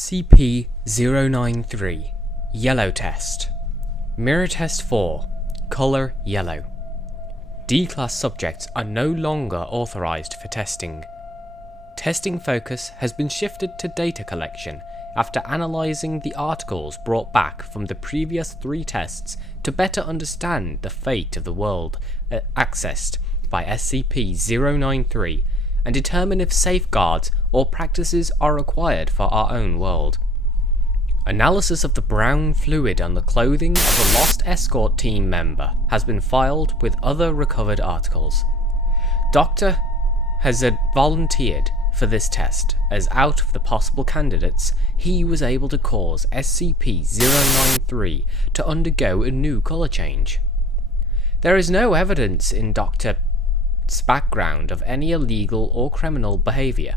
SCP-093 Yellow Test. Mirror Test 4. Color Yellow. D-Class subjects are no longer authorized for testing. Testing focus has been shifted to data collection after analyzing the articles brought back from the previous 3 tests to better understand the fate of the world accessed by SCP-093 and determine if safeguards or practices are required for our own world. Analysis of the brown fluid on the clothing of a lost escort team member has been filed with other recovered articles. Doctor has volunteered for this test, as out of the possible candidates, he was able to cause SCP-093 to undergo a new colour change. There is no evidence in Doctor's background of any illegal or criminal behaviour,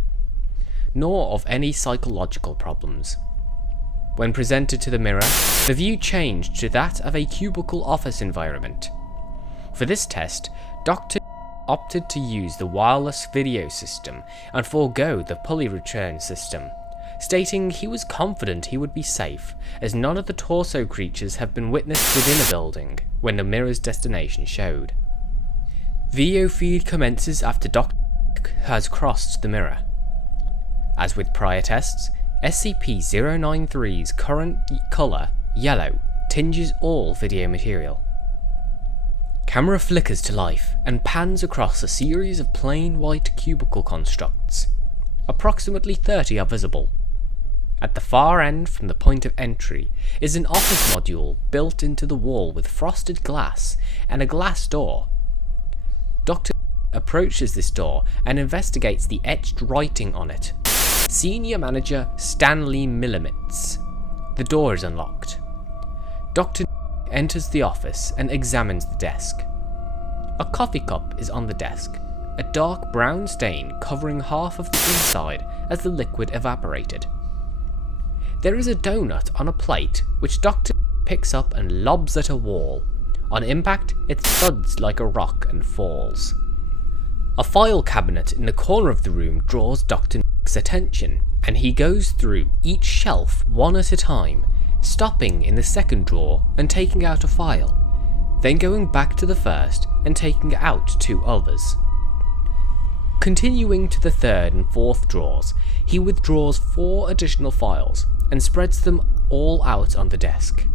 nor of any psychological problems. When presented to the mirror, the view changed to that of a cubicle office environment. For this test, Dr. opted to use the wireless video system and forego the pulley return system, stating he was confident he would be safe, as none of the torso creatures have been witnessed within a building when the mirror's destination showed. Video feed commences after Dr. has crossed the mirror. As with prior tests, SCP-093's current colour, yellow, tinges all video material. Camera flickers to life and pans across a series of plain white cubicle constructs. Approximately 30 are visible. At the far end from the point of entry is an office module built into the wall with frosted glass and a glass door. Dr. approaches this door and investigates the etched writing on it. Senior Manager Stanlee Milamitz. The door is unlocked. Dr. enters the office and examines the desk. A coffee cup is on the desk, a dark brown stain covering half of the inside as the liquid evaporated. There is a donut on a plate which Dr. picks up and lobs at a wall. On impact, it thuds like a rock and falls. A file cabinet in the corner of the room draws Dr. attention, and he goes through each shelf one at a time, stopping in the second drawer and taking out a file, then going back to the first and taking out 2 others. Continuing to the third and fourth drawers, he withdraws 4 additional files and spreads them all out on the desk.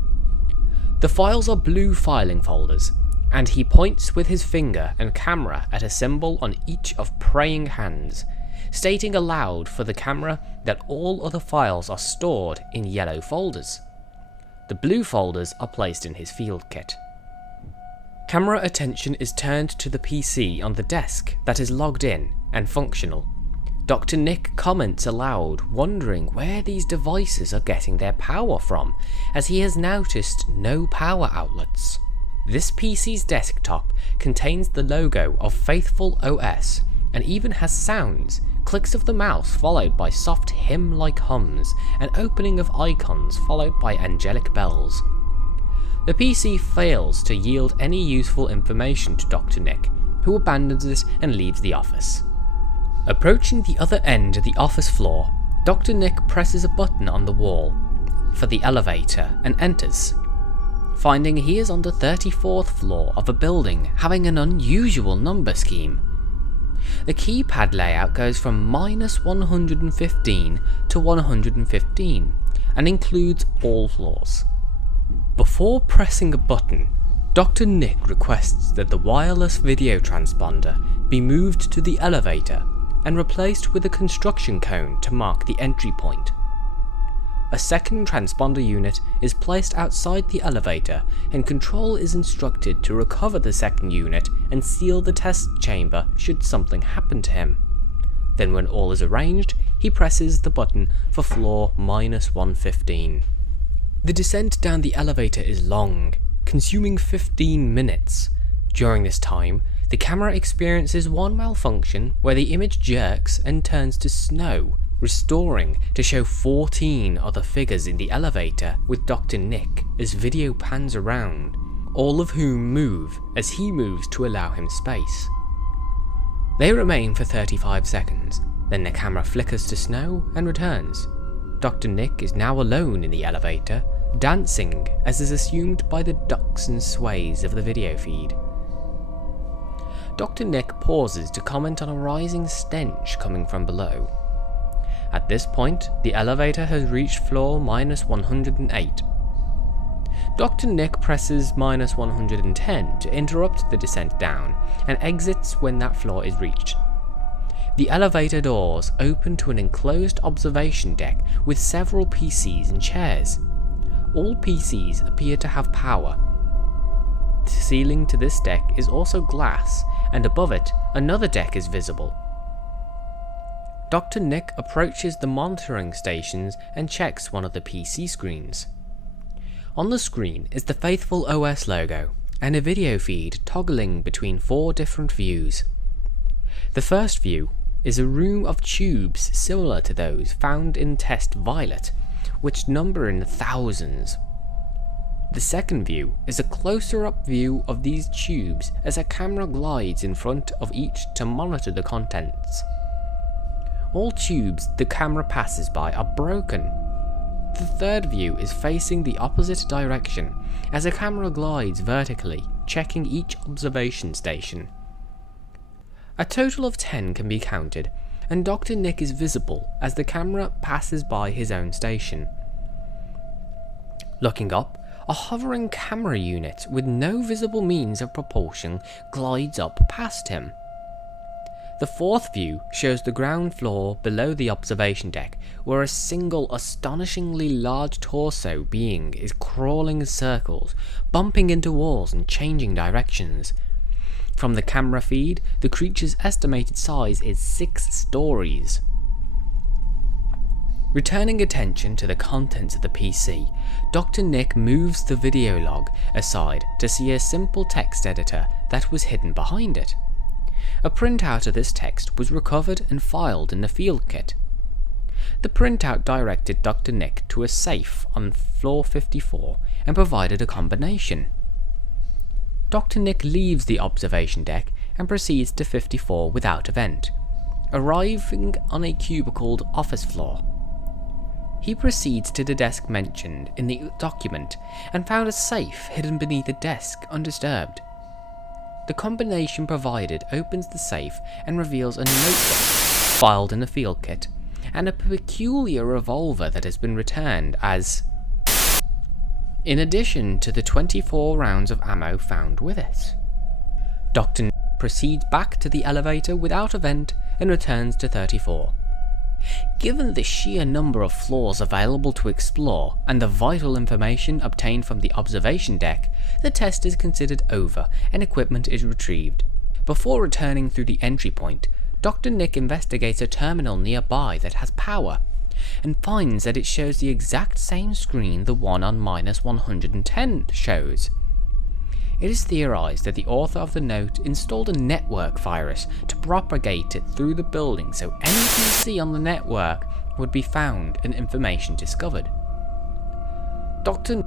The files are blue filing folders, and he points with his finger and camera at a symbol on each of praying hands, stating aloud for the camera that all other files are stored in yellow folders. The blue folders are placed in his field kit. Camera attention is turned to the PC on the desk that is logged in and functional. Dr. Nick comments aloud, wondering where these devices are getting their power from, as he has noticed no power outlets. This PC's desktop contains the logo of Faithful OS and even has sounds, clicks of the mouse followed by soft hymn-like hums, and opening of icons followed by angelic bells. The PC fails to yield any useful information to Dr. Nick, who abandons it and leaves the office. Approaching the other end of the office floor, Dr. Nick presses a button on the wall for the elevator and enters, finding he is on the 34th floor of a building having an unusual number scheme. The keypad layout goes from -115 to 115 and includes all floors. Before pressing a button, Dr. Nick requests that the wireless video transponder be moved to the elevator and replaced with a construction cone to mark the entry point. A second transponder unit is placed outside the elevator, and Control is instructed to recover the second unit and seal the test chamber should something happen to him. Then when all is arranged, he presses the button for floor -115. The descent down the elevator is long, consuming 15 minutes. During this time, the camera experiences one malfunction where the image jerks and turns to snow, restoring to show 14 other figures in the elevator with Dr. Nick as video pans around, all of whom move as he moves to allow him space. They remain for 35 seconds, then the camera flickers to snow and returns. Dr. Nick is now alone in the elevator, dancing as is assumed by the ducks and sways of the video feed. Dr. Nick pauses to comment on a rising stench coming from below. At this point, the elevator has reached floor -108. Dr. Nick presses -110 to interrupt the descent down, and exits when that floor is reached. The elevator doors open to an enclosed observation deck with several PCs and chairs. All PCs appear to have power. The ceiling to this deck is also glass, and above it, another deck is visible. Dr. Nick approaches the monitoring stations and checks one of the PC screens. On the screen is the faithful OS logo, and a video feed toggling between 4 different views. The first view is a room of tubes similar to those found in Test Violet, which number in the thousands. The second view is a closer-up view of these tubes as a camera glides in front of each to monitor the contents. All tubes the camera passes by are broken. The third view is facing the opposite direction as a camera glides vertically, checking each observation station. A total of 10 can be counted, and Dr. Nick is visible as the camera passes by his own station. Looking up, a hovering camera unit with no visible means of propulsion glides up past him. The fourth view shows the ground floor below the observation deck, where a single astonishingly large torso being is crawling in circles, bumping into walls and changing directions. From the camera feed, the creature's estimated size is 6 stories. Returning attention to the contents of the PC, Dr. Nick moves the video log aside to see a simple text editor that was hidden behind it. A printout of this text was recovered and filed in the field kit. The printout directed Dr. Nick to a safe on floor 54 and provided a combination. Dr. Nick leaves the observation deck and proceeds to 54 without event, arriving on a cubicled office floor. He proceeds to the desk mentioned in the document and found a safe hidden beneath the desk undisturbed. The combination provided opens the safe and reveals a notebook filed in the field kit, and a peculiar revolver that has been returned as, in addition to the 24 rounds of ammo found with it. Dr. Nick proceeds back to the elevator without event and returns to 34. Given the sheer number of floors available to explore and the vital information obtained from the observation deck, the test is considered over and equipment is retrieved. Before returning through the entry point, Dr. Nick investigates a terminal nearby that has power, and finds that it shows the exact same screen the one on -110 shows. It is theorized that the author of the note installed a network virus to propagate it through the building so any PC on the network would be found and information discovered. Dr.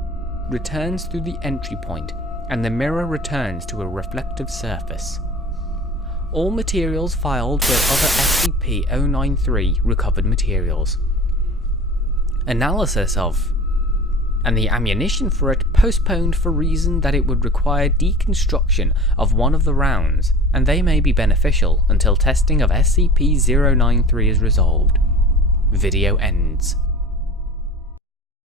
returns through the entry point and the mirror returns to a reflective surface. All materials filed were other SCP-093 recovered materials. Analysis of and the ammunition for it postponed for reason that it would require deconstruction of one of the rounds, and they may be beneficial until testing of SCP-093 is resolved. Video ends.